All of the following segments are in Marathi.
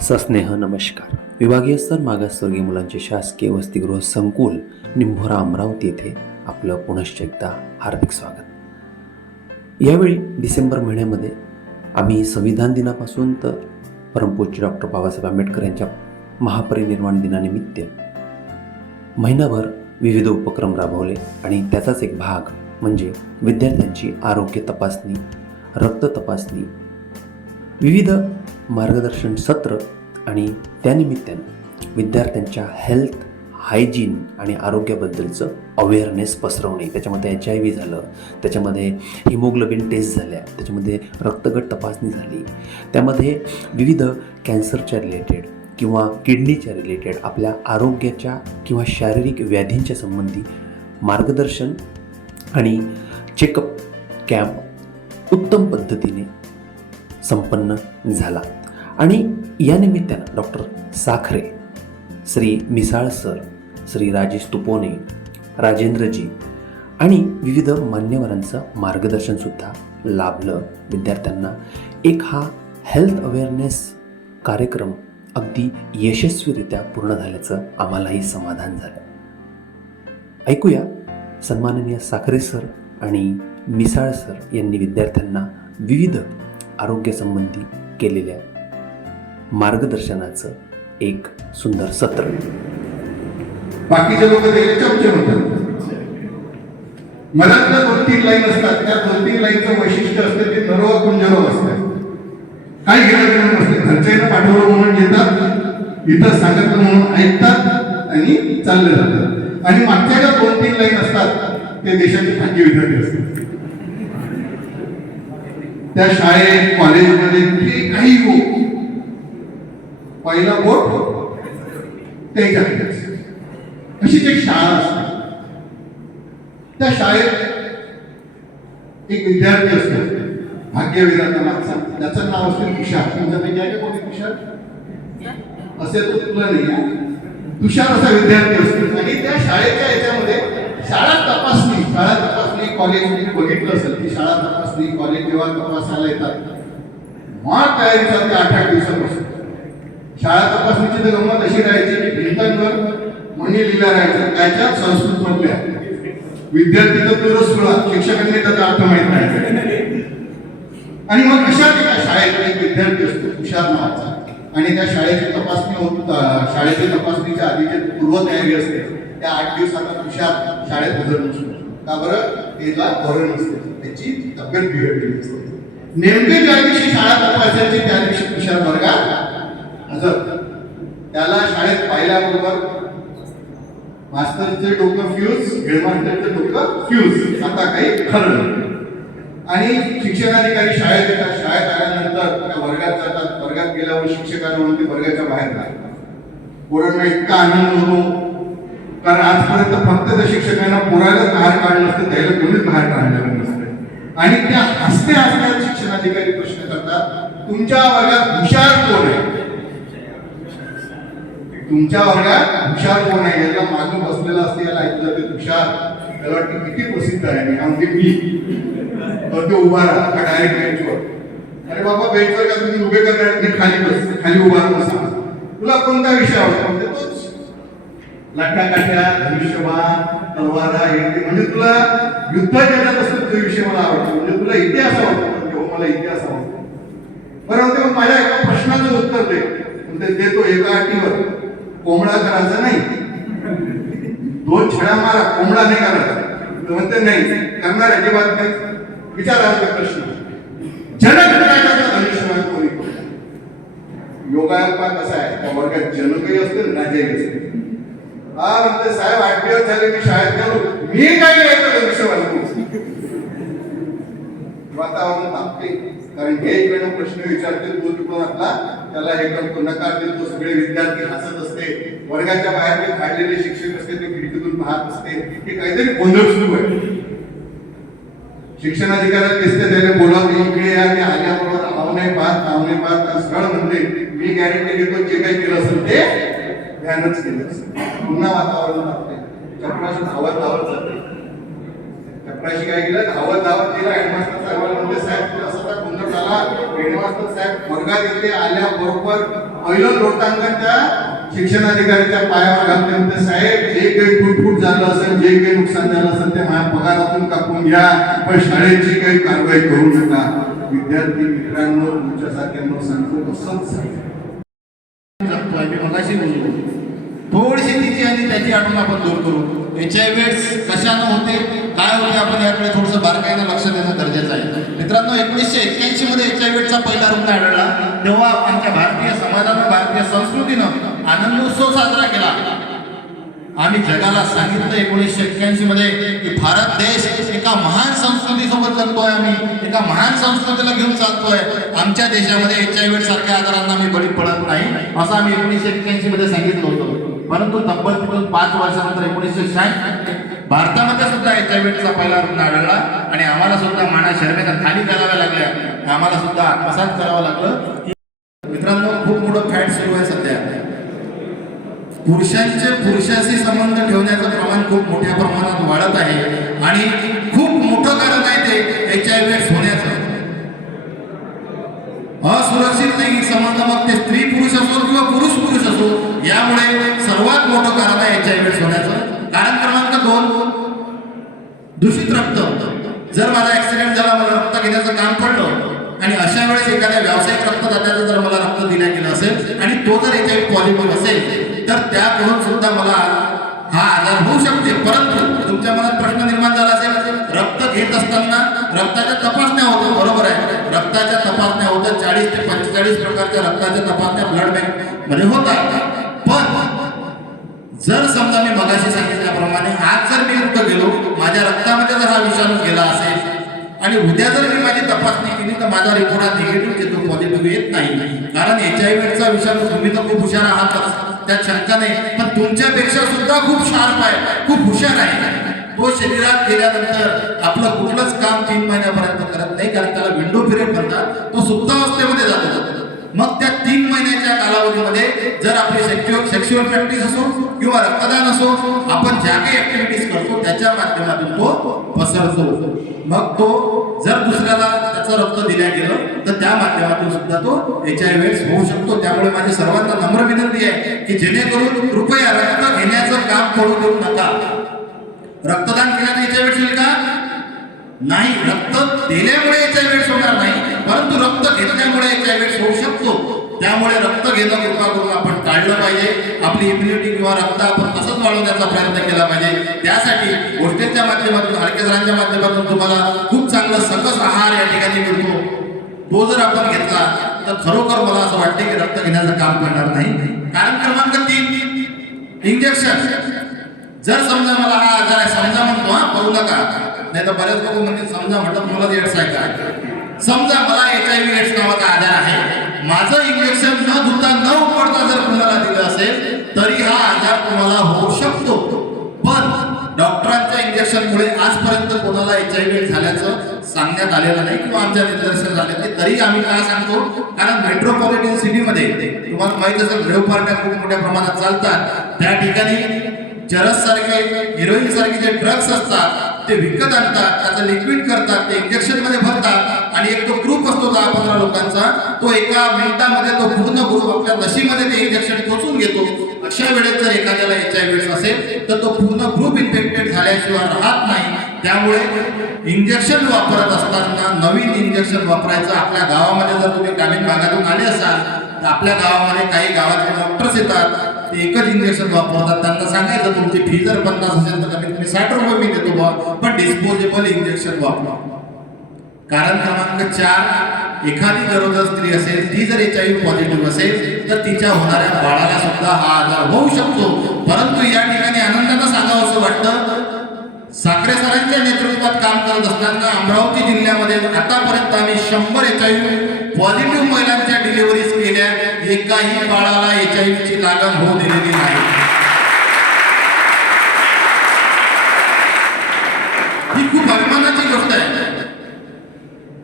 सस्नेह नमस्कार. विभागीय स्तर मागासवर्गीय मुलांचे शासकीय वसतिगृह संकुल निंभोरा अमरावती येथे आपलं पुनश्च एकदा हार्दिक स्वागत. यावेळी डिसेंबर महिन्यामध्ये आम्ही संविधान दिनापासून तर परमपूज्य डॉक्टर बाबासाहेब आंबेडकर यांच्या महापरिनिर्वाण दिनानिमित्त महिनाभर विविध उपक्रम राबवले आणि त्याचाच एक भाग म्हणजे विद्यार्थ्यांची आरोग्य तपासणी रक्त तपासणी विविध मार्गदर्शन सत्र आणि त्यानिमित्तानं विद्यार्थ्यांच्या हेल्थ हायजीन आणि आरोग्याबद्दलचं अवेअरनेस पसरवणे. त्याच्यामध्ये एच आय व्ही झालं त्याच्यामध्ये हिमोग्लोबिन टेस्ट झाल्या त्याच्यामध्ये रक्तगट तपासणी झाली. त्यामध्ये विविध कॅन्सरच्या रिलेटेड किंवा किडनीच्या रिलेटेड आपल्या आरोग्याच्या किंवा शारीरिक व्याधींच्या संबंधी मार्गदर्शन आणि चेकअप कॅम्प उत्तम पद्धतीने संपन्न झाला. आणि या निमित्तानं डॉक्टर साखरे श्री मिसाळ सर श्री राजेश तुपोने राजेंद्रजी आणि विविध मान्यवरांचं मार्गदर्शनसुद्धा लाभलं. विद्यार्थ्यांना एक हा हेल्थ अवेअरनेस कार्यक्रम अगदी यशस्वीरित्या पूर्ण झाल्याचं आम्हालाही समाधान झालं. ऐकूया सन्माननीय साखरे सर आणि मिसाळ सर यांनी विद्यार्थ्यांना विविध आरोग्यासंबंधी केलेल्या मार्गदर्शनाचं एक सुंदर सत्र. बाकीचे लोक चमचे म्हणतात. मधातल्या दोन तीन लाईन असतात. त्या दोन तीन लाईनचं वैशिष्ट्य असतं ते नरव कुंजरव असतात काही घेणं देणं नसते. घरच्यानं पाठवलं म्हणून येतात. इथं सांगितलं म्हणून ऐकतात आणि चालले जातात. आणि मागच्या ज्या दोन तीन लाईन असतात ते देशाचे भाग्य विद्यार्थी असतात. त्या शाळेत कॉलेजमध्ये जे काही हो पहिला बोट त्याच्याकडे असतो. अशीच एक शाळा असते त्या शाळेत एक विद्यार्थी असतो भाग्यवीराचा मागचा. त्याचं नाव असते तुषार. तुमच्यापैकी आहे का कोणी तुषार? असे तर तुला नाही तुषार असा विद्यार्थी असतो. आणि त्या शाळेच्या याच्यामध्ये शाळा तपासणी शाळा तपासणी कॉलेज बघितलं असेल की शाळा तपासणी कॉलेज जेव्हा तपासायला येतात मग तयारीचा चालते आठ आठ दिवसापासून. शाळा तपासणीची तर गंमत अशी राहायची की भिंतांवर म्हणी लिहिल्या राहायचं त्याच्यात संस्कृत मधल्या विद्यार्थी तर तुला शिक्षकांनी त्याचा अर्थ माहीत नाही. आणि मग अशा एका शाळेत एक विद्यार्थी असतो तुषार नावाचा. आणि त्या शाळेची तपासणी होत शाळेची तपासणीच्या आधी जे पूर्वतयारी असते त्या आठ दिवसाचा तुषार शाळेत हजर नसतो. का बरं? त्याला धोरण नसते त्याची तब्येत बिघडलेली असते. नेमके ज्या दिवशी शाळा तपासायची त्या दिवशी तुषार वर्गात हजर. त्याला शाळेत पाहिल्याबरोबर मास्तरचे डोकं फ्यूज हेडमास्टरचे डोकं फ्यूज आता काही खरं नाही. आणि शिक्षणाधिकारी शाळेत येतात. शाळेत आल्यानंतर त्या वर्गात जातात. वर्गात गेल्यावर शिक्षकांना म्हणून ते वर्गाच्या बाहेर जातात. पोरांना इतका आनंद होतो. कारण आजपर्यंत फक्त त्या शिक्षकांना पोरायलाच बाहेर काढलं असतं त्याला कोणीच बाहेर काढलेलं नसतं. आणि त्या हसते हसण्यात शिक्षणाधिकारी प्रश्न करतात तुमच्या वर्गात हुशार कोण आहे? तुमच्या वर्गात हुशार कोण आहे? याला मागे बसलेला असते याला ऐकलं ते तुषार त्याला वाटतं किती प्रसिद्ध आहे आणि म्हणजे मी. तर तो उभा राहा का डायरेक्ट बेंचवर अरे बाबा बेंचवर का तुम्ही उभे करणार नाही खाली बस खाली उभा बसा तुला कोणता विषय आवडतो? म्हणजे तोच. लाट्या काट्या धनुष्यबाण तलवारा हे ते. म्हणजे तुला युद्ध ज्याच्यात असतो तो विषय मला आवडतो. म्हणजे तुला इतिहास आवडतो. म्हणजे हो मला इतिहास आवडतो. बरं म्हणते मग माझ्या एका प्रश्नाचं उत्तर दे. म्हणते देतो एका अटीवर. कोंबडा करायचा नाही. दोन छडा मारा कोंबडा नाही करायचा. तर म्हणते नाही करणार अजिबात नाही विचारायचा प्रश्न. जनक राजाचा धनुष्यबाण कोणी योगायोगा कसा आहे त्या वर्गात जनकही असते राजाही असते हा म्हणते साहेब आठ दिवस झाले मी शाळेत गेलो. मी काय करायचं धनुष्यबाण वातावरण तापते कारण हे इकडे प्रश्न विचारतील तो तिकडून आपला त्याला हे करतो नकार देतो सगळे विद्यार्थी हसत असते वर्गाच्या बाहेर जे काढलेले शिक्षक असते ते खिडकीतून पाहत असते हे काहीतरी गोंधळ सुरू आहे. शिक्षणाधिकाऱ्याला दिसते त्याने बोलावले इकडे या ते आल्याबरोबर आवने नाही पाहत आवने पाहत सरळ म्हणते मी गॅरंटी घेतो जे काही केलं असेल ते ध्यानच केलं असेल. पुन्हा वातावरण लागते. चपराशी धावत धावत जाते. चपराशी काय केलं? धावत धावत गेला हेडमास्टर साहेबांना म्हणते साहेब असं गोंधळ हेडमास्टर साहेब वर्गात येते आल्याबरोबर पहिलं लोटांगण त्या शिक्षणाधिकाऱ्याच्या पायावर घालते साहेब जे काही फुटफुट झालं असेल जे काही नुकसान झालं असेल ते माझ्या पगारातून कापून घ्या पण शाळेची काही कारवाई करू नका. विद्यार्थी मित्रांनो तुमच्यासारख्यांना सांगतो असंच सांगतो मगाशी थोडीशी तिची आणि त्याची आठवण आपण दूर करू. एच आय वेड्स कशानं होते? काय होते? आपण याकडे थोडंसं बारकाईनं लक्ष देणं गरजेचं आहे. मित्रांनो एकोणीसशे एक्क्याऐंशी मध्ये एच आय वेडचा पहिला रुग्ण आढळला. तेव्हा आमच्या भारतीय समाजानं भारतीय संस्कृतीनं आनंदोत्सव साजरा केला. आम्ही जगाला सांगितलं एकोणीसशे एक्क्याऐंशी मध्ये की भारत देश एका महान संस्कृतीसोबत जगतोय आम्ही. एका महान संस्कृतीला घेऊन चालतोय. आमच्या देशामध्ये एच आय व्ही सारख्या आजारांना आम्ही बळी पडत नाही. असं आम्ही एकोणीसशे एक्क्याऐंशी मध्ये सांगितलं होतं. परंतु तब्बल तिथून पाच वर्षानंतर एकोणीसशे शहाऐंशी भारतामध्ये सुद्धा एच आय चा पहिला रुग्ण आढळला आणि आम्हाला सुद्धा माना शर्मेनं खाली कराव्या लागल्या. आम्हाला सुद्धा आत्मसात करावं लागलं. मित्रांनो खूप मोठं फॅट सुरू आहे सध्या. पुरुषांचे पुरुषाशी संबंध ठेवण्याचं प्रमाण खूप मोठ्या प्रमाणात वाढत आहे आणि खूप मोठं कारण आहे ते एच आय व्ही होण्याचं. असुरक्षित नाही संबंध मग ते स्त्री पुरुष असो किंवा पुरुष पुरुष असो यामुळे सर्वात मोठं कारण आहे एच आय व्ही होण्याचं कारण क्रमांक दोन दूषित रक्त. जर माझा ऍक्सिडेंट झाला मला रक्त घेण्याचं काम पडलं आणि अशा वेळेस एखाद्या व्यावसायिक रक्तदात्याचं जर मला रक्त दिल्या गेलं असेल आणि तो जर एच आय पॉझिटिव्ह असेल तर त्याकडून सुद्धा मला हा आजार होऊ शकते. परंतु तुमच्या मनात प्रश्न निर्माण झाला असेल रक्त घेत असताना रक्ताच्या तपासण्या होतात बरोबर आहे. रक्ताच्या तपासण्या होतात चाळीस ते पंचेचाळीस प्रकारच्या रक्ताच्या तपासण्या ब्लड बँकमध्ये होतात. पण जर समजा मी मगाशी सांगितल्याप्रमाणे आज जर मी कुठं गेलो माझ्या रक्तामध्ये जर हा विषाणू गेला असेल आणि उद्या जर मी माझी तपासणी केली तर माझा रिपोर्ट हा निगेटिव्ह येतो पॉझिटिव्ह येत नाही. कारण एच आय व्हीचा विषाणू तुम्ही तर खूप हुशार आहातच त्यात शंका नाही पण तुमच्यापेक्षा सुद्धा खूप शार्प आहे खूप हुशार आहे. तो शरीरात गेल्यानंतर आपलं कुठलंच काम तीन महिन्यापर्यंत करत नाही कारण त्याला विंडो पिरियड म्हणतात. तो सुप्तावस्थेमध्ये जातो. सेक्शुअल प्रॅक्टिस असो किंवा रक्तदान असो आपण ज्या काही ऍक्टिव्हिटीज करतो त्याच्या माध्यमातून तो पसरतो. मग तो जर दुसऱ्याला त्याचं रक्त दिल्या गेलं तर त्या माध्यमातून सुद्धा तो एच आय व्ही होऊ शकतो. त्यामुळे माझी सर्वांना नम्र विनंती आहे की जेणेकरून कृपया रक्त घेण्याचं काम करू देऊ नका. रक्तदान केल्याने एच आय होईल का? नाही. रक्त दिल्यामुळे एच आय व्ही होणार नाही. परंतु रक्त घेतल्यामुळे एच आय व्ही होऊ शकतो. त्यामुळे रक्त घेणं कृपा करून आपण टाळलं पाहिजे. आपली इम्युनिटी किंवा रक्त आपण तसंच वाढवण्याचा प्रयत्न केला पाहिजे. त्यासाठी गोष्टींच्या माध्यमातून हलकेसरांच्या माध्यमातून तुम्हाला खूप चांगला सकस आहार या ठिकाणी मिळतो. तो जर आपण घेतला तर खरोखर मला असं वाटते की रक्त घेण्याचं काम करणार नाही. कारण क्रमांक तीन इंजेक्शन जर समजा मला हा आजार आहे समजा म्हणतो हा करू नका. नाही तर बऱ्याच लोक म्हणजे समजा म्हटलं मला एड्स आहे का? समजा मला एच आय व्ही एड्स नावाचा आजार आहे. माझं इंजेक्शन न धुता न उपडता जर कुणाला दिलं असेल तरी हा आजार तुम्हाला होऊ शकतो. पण डॉक्टरांच्या इंजेक्शनमुळे आजपर्यंत कोणाला एच आय व्ही झाल्याचं सांगण्यात आलेलं नाही किंवा आमच्या निदर्शन झाले नाही तरी आम्ही काय सांगतो कारण मेट्रोपॉलिटन सिटीमध्ये तुम्हाला माहीत असेल रेव पार्ट्या खूप मोठ्या प्रमाणात चालतात. त्या ठिकाणी चरस सारखे हिरोईन सारखे जे ड्रग्स असतात ते विकत आणतात त्याचं लिक्विड करतात ते इंजेक्शनमध्ये भरतात. आणि एक तो ग्रुप असतो दहा पंधरा लोकांचा तो एका मिनिटामध्ये तो पूर्ण ग्रुप आपल्या नशीमध्ये ते इंजेक्शन टोचून घेतो. अशा वेळेस जर एखाद्याला एच आय व्ही असेल तर तो पूर्ण ग्रुप इन्फेक्टेड झाल्याशिवाय राहत नाही. त्यामुळे इंजेक्शन वापरत असताना नवीन इंजेक्शन वापरायचं आपल्या गावामध्ये जर तुम्ही ग्रामीण भागातून आले असाल तर आपल्या गावामध्ये काही गावातले डॉक्टर्स येतात ते एकच इंजेक्शन वापरतात. त्यांना सांगायचं तुमची फी जर पन्नास असेल तर कमीत कमी साठ रुपये मी देतो बुवा पण डिस्पोजेबल इंजेक्शन वापरा. कारण क्रमांक चार एखादी गरोदर स्त्री असेल ती जर एच आय व्ही पॉझिटिव्ह असेल तर तिच्या होणाऱ्या बाळाला सुद्धा हा आजार होऊ शकतो. परंतु या ठिकाणी आनंदानं सांगावं असं वाटतं साखरे सरांच्या नेतृत्वात काम करत असताना अमरावती जिल्ह्यामध्ये आतापर्यंत आम्ही शंभर एच आय व्ही पॉझिटिव्ह महिलांच्या डिलिव्हरीज केल्या. एकाही बाळाला एच आय ची लागण होऊ दिलेली नाही ही खूप अभिमानाची गोष्ट आहे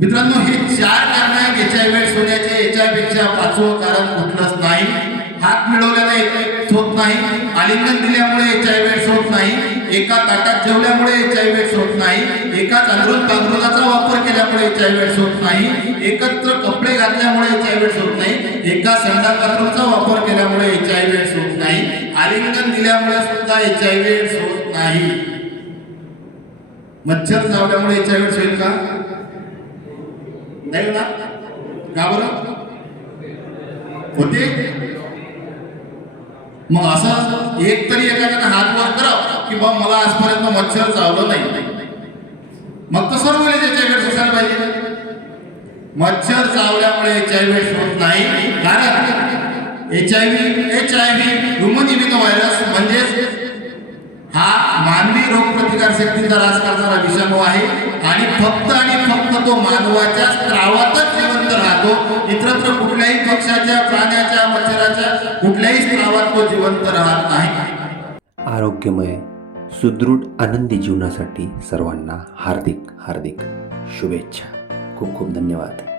मित्रांनो हे चार कारण आहेत एच आय व्ही होण्याचे याच्यापेक्षा पाचवं कारण कुठलंच नाही हात मिळवल्याने होत नाही आलिंगन दिल्यामुळे एच आय वेळ होत नाही एका ताटात जेवल्यामुळे एच आय एड्स होत नाही एकाच अंदरून पांघरुणाचा वापर केल्यामुळे एच आय एड्स होत नाही एकत्र कपडे घातल्यामुळे एच आय एड्स होत नाही एका संडा बाथरूमचा वापर केल्यामुळे एच आय एड्स होत नाही आलिंगन दिल्यामुळे सुद्धा एच आय एड्स होत नाही मच्छर चावल्यामुळे एच आय एड्स होईल का नाही ना का बरं? होते? मग असं एक तरी एखाद्यानं हात वर करा की बा मला आजपर्यंत मच्छर चावलं नाही. मग तर सर्व त्याच्या वेळ असायला पाहिजे. मच्छर चावल्यामुळे एच आय व्ही होत नाही. कारण H I V H I V human immuno virus म्हणजेच हा मानवी रोगप्रतिकार शक्तीचा राज करणारा विषाणू आहे. आणि फक्त आणि फक्त तो मानवाच्या स्त्रावातच जिवंत राहतो. इतरत्र कुठल्याही पक्षाच्या प्राण्याच्या मच्छराच्या कुठल्याही स्त्रावात तो जिवंत राहत नाही. आरोग्यमय सुदृढ आनंदी जीवनासाठी सर्वांना हार्दिक हार्दिक शुभेच्छा. खूप खूप धन्यवाद.